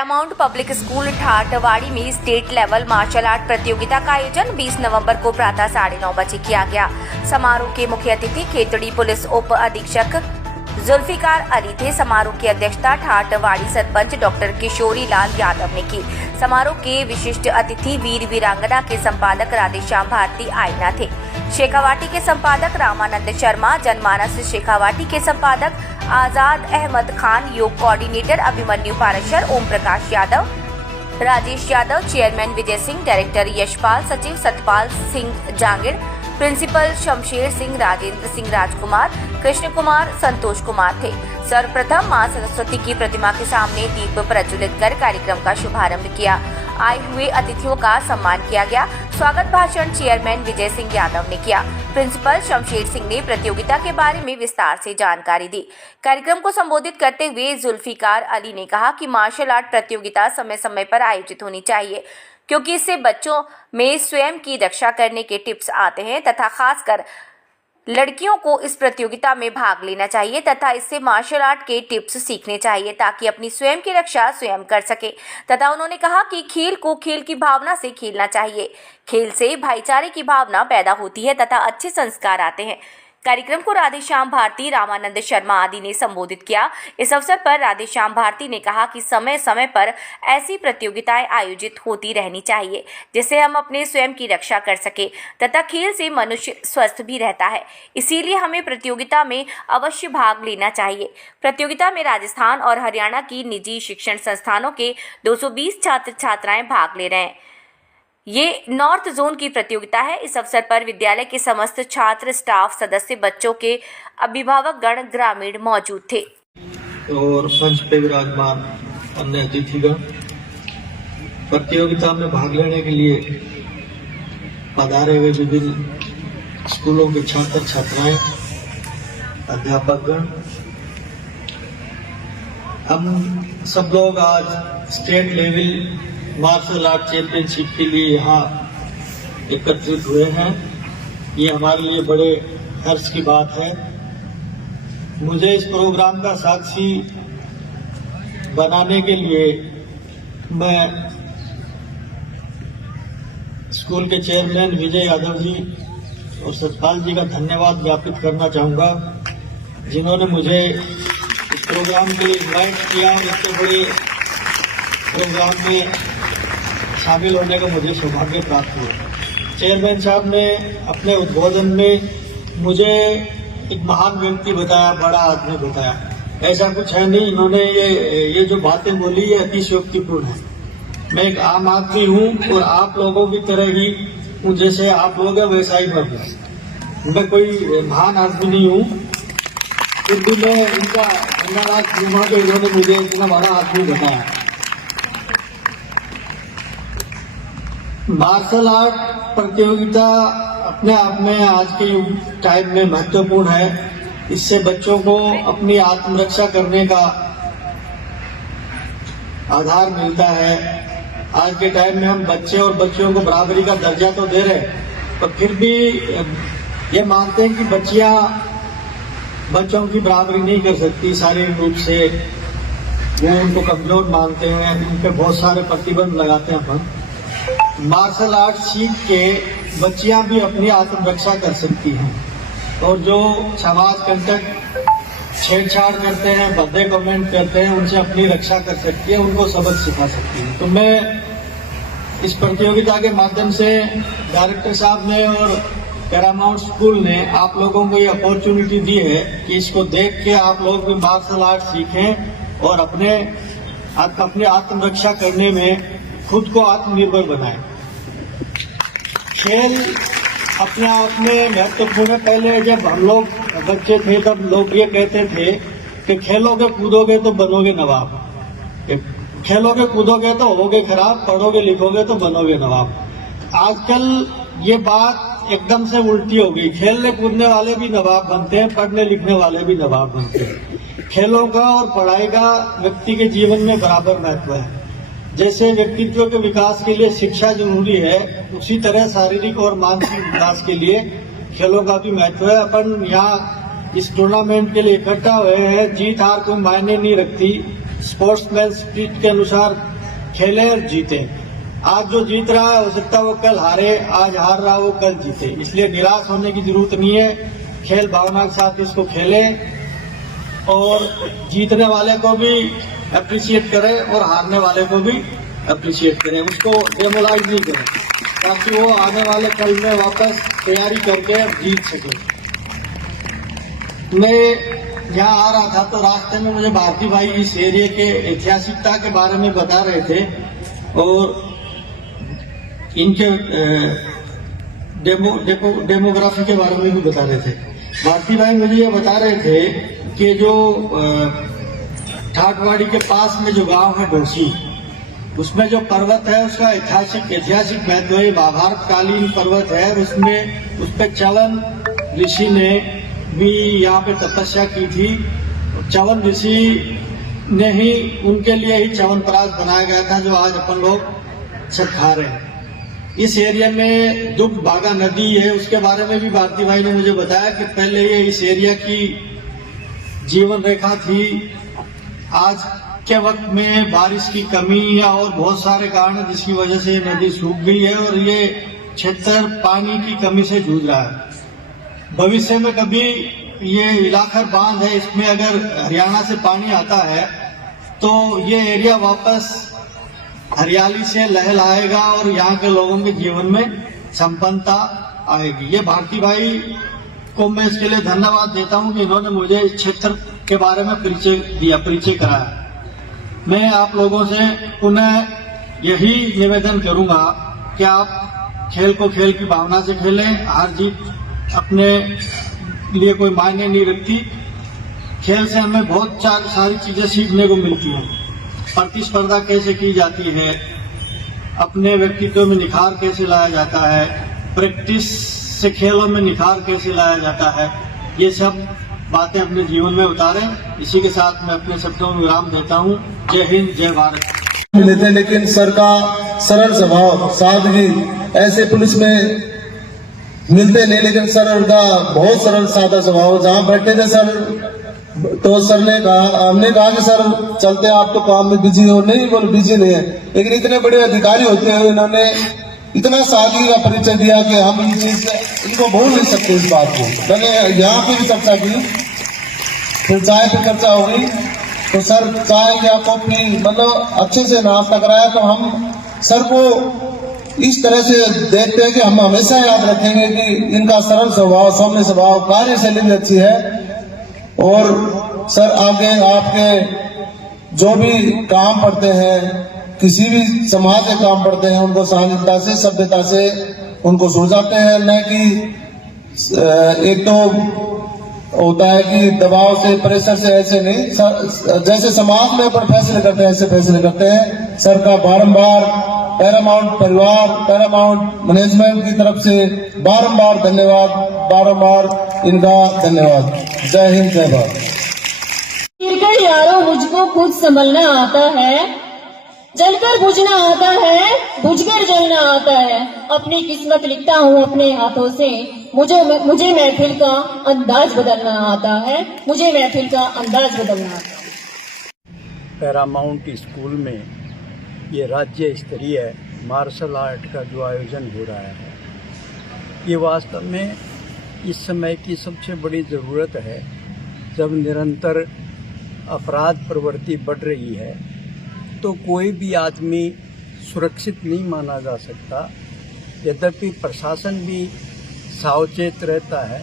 Paramount public school ठाठवाड़ी में state level martial art प्रतियोगिता का आयोजन 20 नवंबर को प्रातः 9:30 बजे किया गया। समारोह के मुख्य अतिथि खेतड़ी पुलिस उप अधीक्षक जुल्फिकार अली थे। समारोह की अध्यक्षता ठाठवाड़ी सरपंच डॉक्टर किशोरी लाल यादव ने की। समारोह के विशिष्ट अतिथि वीर वीरांगना के संपादक राधेश्याम भारती आईना थे। शेखावाटी के संपादक रामानंद शर्मा, जनमानस शेखावाटी के संपादक आजाद अहमद खान, योग coordinator Abhimanyu Parashar, Om Prakash Yadav, Rajesh Yadav, chairman Vijay Singh, director Yashpal, सचिव सतपाल सिंह जांगिड़, प्रिंसिपल शमशेर सिंह, राजेंद्र सिंह, राजकुमार, कृष्ण कुमार, संतोष कुमार थे। सर्वप्रथम मां सरस्वती की प्रतिमा के सामने दीप प्रज्वलित कर कार्यक्रम का शुभारंभ किया। आए हुए अतिथियों का सम्मान किया गया। स्वागत भाषण चेयरमैन विजय सिंह यादव ने किया। प्रिंसिपल शमशेर सिंह ने प्रतियोगिता के बारे में विस्तार से जानकारी दी। कार्यक्रम को संबोधित करते हुए जुल्फिकार अली ने कहा कि मार्शल आर्ट प्रतियोगिता समय समय पर आयोजित होनी चाहिए, क्योंकि इससे बच्चों में स्वयं की रक्षा करने के टिप्स आते हैं तथा खासकर लड़कियों को इस प्रतियोगिता में भाग लेना चाहिए तथा इससे मार्शल आर्ट के टिप्स सीखने चाहिए ताकि अपनी स्वयं की रक्षा स्वयं कर सके। तथा उन्होंने कहा कि खेल को खेल की भावना से खेलना चाहिए। खेल से भाईचारे की भावना पैदा होती है तथा अच्छे संस्कार आते हैं। कार्यक्रम को राधेश्याम भारती, रामानंद शर्मा आदि ने संबोधित किया। इस अवसर पर राधेश्याम भारती ने कहा कि समय समय पर ऐसी प्रतियोगिताएं आयोजित होती रहनी चाहिए जिससे हम अपने स्वयं की रक्षा कर सके तथा खेल से मनुष्य स्वस्थ भी रहता है। इसीलिए हमें प्रतियोगिता में अवश्य भाग लेना चाहिए। प्रतियोगिता में राजस्थान और हरियाणा की निजी शिक्षण संस्थानों के 220 छात्र छात्राएं भाग ले रहे हैं। ये नॉर्थ जोन की प्रतियोगिता है। इस अवसर पर विद्यालय के समस्त छात्र, स्टाफ, सदस्य, बच्चों के अभिभावक गण, ग्रामीण मौजूद थे। और मंच पे विराजमान अन्य अतिथिगण, प्रतियोगिता में भाग लेने के लिए पधारे हुए विभिन्न स्कूलों के छात्र छात्राएं, अध्यापकगण, हम सब लोग आज state level martial art championship के लिए यहाँ एकत्रित हुए हैं। ये हमारे लिए बड़े हर्ष की बात है। मुझे इस प्रोग्राम का साक्षी बनाने के लिए मैं स्कूल के चेयरमैन विजय यादव जी और सतपाल जी का धन्यवाद ज्ञापित करना चाहूँगा, जिन्होंने मुझे इस प्रोग्राम के लिए इन्वाइट किया और इतने बड़े प्रोग्राम में शामिल होने का मुझे सौभाग्य प्राप्त हुआ। चेयरमैन साहब ने अपने उद्बोधन में मुझे एक महान व्यक्ति बताया, बड़ा आदमी बताया। ऐसा कुछ है नहीं। इन्होंने ये जो बातें बोली ये अतिशयोक्तिपूर्ण है। मैं एक आम आदमी हूँ और आप लोगों की तरह ही हूँ, जैसे आप लोग हैं वैसा ही मैं हूँ। मैं कोई महान आदमी नहीं हूँ, फिर भी मैं इनका धन्यवाद दूंगा कि इन्होंने मुझे इतना बड़ा आदमी बताया। मार्शल आर्ट प्रतियोगिता अपने आप में आज के टाइम में महत्वपूर्ण है। इससे बच्चों को अपनी आत्मरक्षा करने का आधार मिलता है। आज के टाइम में हम बच्चे और बच्चियों को बराबरी का दर्जा तो दे रहे हैं, पर फिर भी ये मानते हैं कि बच्चियां बच्चों की बराबरी नहीं कर सकती शारीरिक रूप से। वो उनको कमजोर मानते हैं, उन पर बहुत सारे प्रतिबंध लगाते हैं। अपन मार्शल आर्ट सीख के बच्चियां भी अपनी आत्मरक्षा कर सकती हैं और जो समाज कंटक छेड़छाड़ करते हैं, भद्दे कमेंट करते हैं, उनसे अपनी रक्षा कर सकती है, उनको सबक सिखा सकती है। तो मैं इस प्रतियोगिता के माध्यम से डायरेक्टर साहब ने और पैरामाउंट स्कूल ने आप लोगों को ये अपॉर्चुनिटी दी है कि इसको देख के आप लोग भी मार्शल आर्ट सीखें और अपनी आत्मरक्षा करने में खुद को आत्मनिर्भर बनाएं। खेल अपने आप में महत्वपूर्ण है। पहले जब हम लोग बच्चे थे तब लोग ये कहते थे कि खेलोगे कूदोगे तो बनोगे नवाब, खेलोगे कूदोगे तो होगे खराब, पढ़ोगे लिखोगे तो बनोगे नवाब। आजकल ये बात एकदम से उल्टी हो गई। खेलने कूदने वाले भी नवाब बनते हैं, पढ़ने लिखने वाले भी नवाब बनते हैं। खेलों का और पढ़ाई का व्यक्ति के जीवन में बराबर महत्व है। जैसे व्यक्तित्व के विकास के लिए शिक्षा जरूरी है, उसी तरह शारीरिक और मानसिक विकास के लिए खेलों का भी महत्व है। अपन यहाँ इस टूर्नामेंट के लिए इकट्ठा हुए हैं। जीत हार कोई मायने नहीं रखती। स्पोर्ट्समैन स्पिरिट के अनुसार खेले और जीते। आज जो जीत रहा है हो सकता है वो कल हारे, आज हार रहा वो कल जीते, इसलिए निराश होने की जरूरत नहीं है। खेल भावना के साथ इसको खेले और जीतने वाले को भी अप्रिशिएट करें और हारने वाले को भी अप्रिशिएट करें, उसको डेमोलाइज नहीं करें, ताकि वो आने वाले कल में वापस तैयारी करके जीत सके। मैं यहाँ आ रहा था तो रास्ते में मुझे भारती भाई इस एरिया के ऐतिहासिकता के बारे में बता रहे थे और इनके डेमोग्राफी के बारे में भी बता रहे थे। भारती भाई मुझे ये बता रहे थे कि जो ठाटवाड़ी के पास में जो गांव है डोसी, उसमें जो पर्वत है उसका ऐतिहासिक महत्व है। महाभारतकालीन पर्वत है और उसमें उस पर च्यवन ऋषि ने भी यहाँ पे तपस्या की थी। च्यवन ऋषि ने ही उनके लिए ही च्यवनप्राश बनाया गया था जो आज अपन लोग सब खा रहे हैं। इस एरिया में दुग्ध बागा नदी है, उसके बारे में भी भारती भाई ने मुझे बताया कि पहले ये इस एरिया की जीवन रेखा थी। आज के वक्त में बारिश की कमी या और बहुत सारे कारण जिसकी वजह से ये नदी सूख गई है और ये क्षेत्र पानी की कमी से जूझ रहा है। भविष्य में कभी ये इलाखर बांध है, इसमें अगर हरियाणा से पानी आता है तो ये एरिया वापस हरियाली से लहलाएगा और यहाँ के लोगों के जीवन में संपन्नता आएगी। ये भारती भाई को मैं इसके लिए धन्यवाद देता हूँ कि इन्होंने मुझे इस क्षेत्र के बारे में परिचय कराया। मैं आप लोगों से पुनः यही निवेदन करूंगा कि आप खेल को खेल की भावना से खेलें। हार जीत अपने लिए कोई मायने नहीं रखती। खेल से हमें बहुत सारी चीजें सीखने को मिलती हैं। प्रतिस्पर्धा कैसे की जाती है, अपने व्यक्तित्व में निखार कैसे लाया जाता है, प्रैक्टिस से खेलों में निखार कैसे लाया जाता है, ये सब बातें अपने जीवन में उतारें। इसी के साथ मैं अपने शब्दों में विराम देता हूँ। जय हिंद, जय भारत। मिले थे, लेकिन सर का सरल स्वभाव, सादगी ऐसे पुलिस में मिलते नहीं, लेकिन सर का बहुत सरल सादा स्वभाव। जहाँ बैठे थे सर तो सर ने कहा, हमने कहा कि सर चलते हैं, आप तो काम में बिजी हो। नहीं, बोल बिजी नहीं है, लेकिन इतने बड़े अधिकारी होते हुए इन्होंने इतना सादगी का परिचय दिया कि हम ये चीज इनको भूल नहीं सकते इस बात को। मैंने यहाँ पे भी चर्चा की, फिर चाय पे चर्चा हो गई तो सर चाय या कॉफी मतलब अच्छे से नाश्ता कराया। तो हम सर को इस तरह से देखते हैं कि हम हमेशा याद रखेंगे कि इनका सरल स्वभाव, सौम्य स्वभाव, कार्यशैली भी अच्छी है। और सर आगे आपके जो भी काम पड़ते हैं, किसी भी समाज के काम पड़ते हैं, उनको सहनशीलता से, सभ्यता से उनको सुलझाते हैं। न कि एक तो होता है कि दबाव से, प्रेशर से, ऐसे नहीं। जैसे समाज में अपन फैसले करते हैं ऐसे फैसले करते हैं। सर का बारंबार पैरामाउंट परिवार, पैरामाउंट मैनेजमेंट की तरफ से बारंबार धन्यवाद, बारंबार इनका धन्यवाद। जय हिंद, जय भारत। गिरकर यारों मुझको खुद संभलना आता है, जलकर बुझना आता है, बुझकर जलना आता है। अपनी किस्मत लिखता हूँ अपने हाथों से, मुझे महफिल का अंदाज बदलना आता है, मुझे महफिल का अंदाज बदलना आता है। पैरामाउंट स्कूल में ये राज्य स्तरीय मार्शल आर्ट का जो आयोजन हो रहा है, ये वास्तव में इस समय की सबसे बड़ी ज़रूरत है। जब निरंतर अपराध प्रवृत्ति बढ़ रही है तो कोई भी आदमी सुरक्षित नहीं माना जा सकता। यद्यपि प्रशासन भी सावचेत रहता है,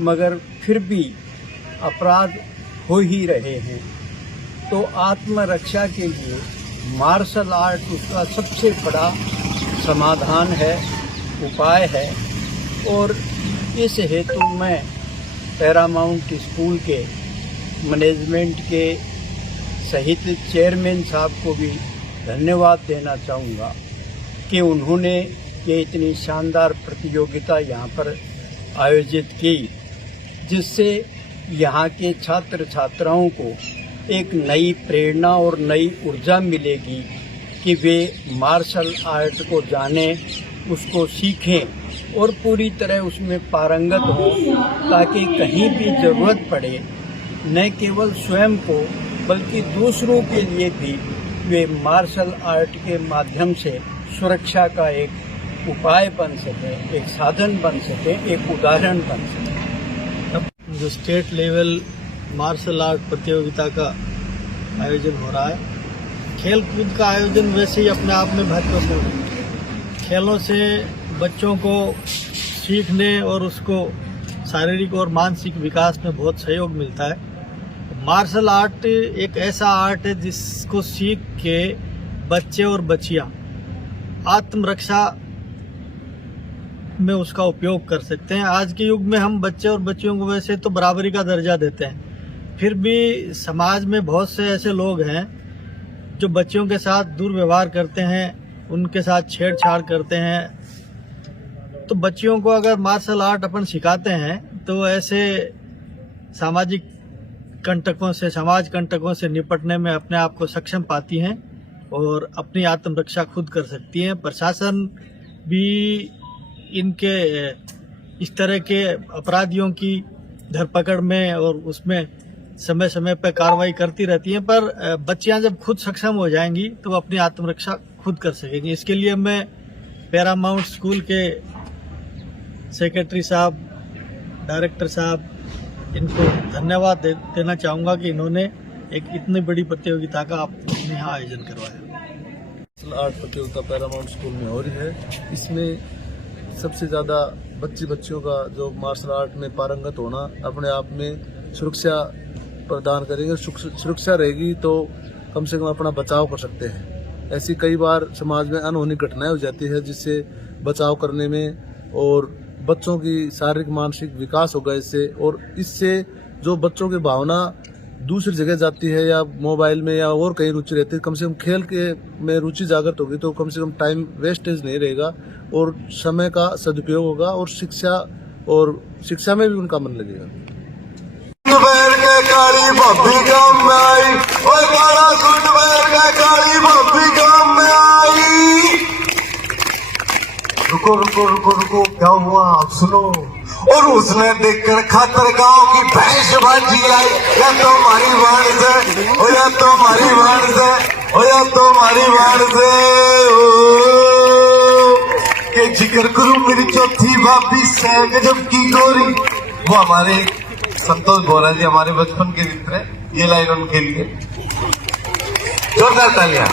मगर फिर भी अपराध हो ही रहे हैं। तो आत्मरक्षा के लिए मार्शल आर्ट उसका सबसे बड़ा समाधान है, उपाय है। और इस हेतु मैं पैरामाउंट स्कूल के मैनेजमेंट के सहित चेयरमैन साहब को भी धन्यवाद देना चाहूँगा कि उन्होंने ये इतनी शानदार प्रतियोगिता यहाँ पर आयोजित की, जिससे यहाँ के छात्र छात्राओं को एक नई प्रेरणा और नई ऊर्जा मिलेगी कि वे मार्शल आर्ट को जानें, उसको सीखें और पूरी तरह उसमें पारंगत हों, ताकि कहीं भी ज़रूरत पड़े न केवल स्वयं को बल्कि दूसरों के लिए भी वे मार्शल आर्ट के माध्यम से सुरक्षा का एक उपाय बन सके, एक साधन बन सके, एक उदाहरण बन सके। जो स्टेट लेवल मार्शल आर्ट प्रतियोगिता का आयोजन हो रहा है, खेल कूद का आयोजन वैसे ही अपने आप में महत्वपूर्ण है। खेलों से बच्चों को सीखने और उसको शारीरिक और मानसिक विकास में बहुत सहयोग मिलता है। मार्शल आर्ट एक ऐसा आर्ट है जिसको सीख के बच्चे और बच्चियां आत्मरक्षा में उसका उपयोग कर सकते हैं। आज के युग में हम बच्चे और बच्चियों को वैसे तो बराबरी का दर्जा देते हैं, फिर भी समाज में बहुत से ऐसे लोग हैं जो बच्चियों के साथ दुर्व्यवहार करते हैं, उनके साथ छेड़छाड़ करते हैं। तो बच्चियों को अगर मार्शल आर्ट अपन सिखाते हैं तो ऐसे सामाजिक कंटकों से, समाज कंटकों से निपटने में अपने आप को सक्षम पाती हैं और अपनी आत्मरक्षा खुद कर सकती हैं। प्रशासन भी इनके इस तरह के अपराधियों की धरपकड़ में और उसमें समय समय पर कार्रवाई करती रहती है, पर बच्चियां जब खुद सक्षम हो जाएंगी तो वो अपनी आत्मरक्षा खुद कर सकेंगी। इसके लिए मैं पैरामाउंट स्कूल के सेक्रेटरी साहब, डायरेक्टर साहब, इनको धन्यवाद देना चाहूँगा कि इन्होंने एक इतनी बड़ी प्रतियोगिता का अपने यहाँ आयोजन करवाया। मार्शल आर्ट प्रतियोगिता पैरामाउंट स्कूल में हो रही है। इसमें सबसे ज़्यादा बच्चियों का जो मार्शल आर्ट में पारंगत होना अपने आप में सुरक्षा प्रदान करेंगे। सुरक्षा रहेगी तो कम से कम अपना बचाव कर सकते हैं। ऐसी कई बार समाज में अनहोनी घटनाएं हो जाती है जिससे बचाव करने में और बच्चों की शारीरिक मानसिक विकास होगा इससे, और इससे जो बच्चों की भावना दूसरी जगह जाती है या मोबाइल में या और कहीं रुचि रहती है, कम से कम खेल के में रुचि जागृत होगी तो कम से कम टाइम वेस्टेज नहीं रहेगा और समय का सदुपयोग होगा और शिक्षा में भी उनका मन लगेगा। काली भाभी गाँव में आई, और काला सूट पहन के काली भाभी गाँव में आई। रुको रुको रुको रुको, क्या हुआ आप सुनो। और उसने देखकर खातर गाँव की भैंस बाजी आई, या तो हमारी बाण से, ओ या तो हमारी बाण से, ओ या तो हमारी बाण से। के जिक्र करूं मेरी चौथी भाभी से गजब की गोरी। वो हमारे संतोष बोरा जी हमारे बचपन के मित्र हैं, ये लाइन उनके लिए जोरदार तालियां।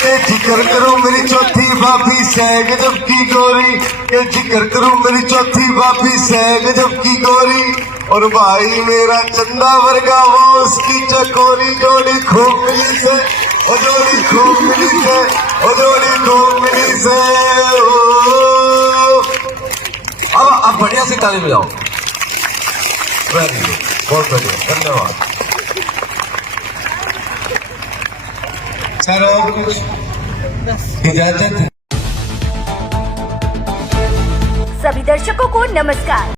के जिक्र करूं मेरी चौथी भाभी से गजब की गोरी, के जिक्र करूं मेरी चौथी भाभी से गजब की गोरी। और भाई मेरा चंदा वर्गा वो उसकी चकोरी, जोड़ी खूब मिली से, ओ जोड़ी खूब मिली से, ओ जोड़ी खूब मिली से। अब बढ़िया से ताली बजाओ। बहुत बढ़िया, धन्यवाद सर। और कुछ इजाजत है। सभी दर्शकों को नमस्कार।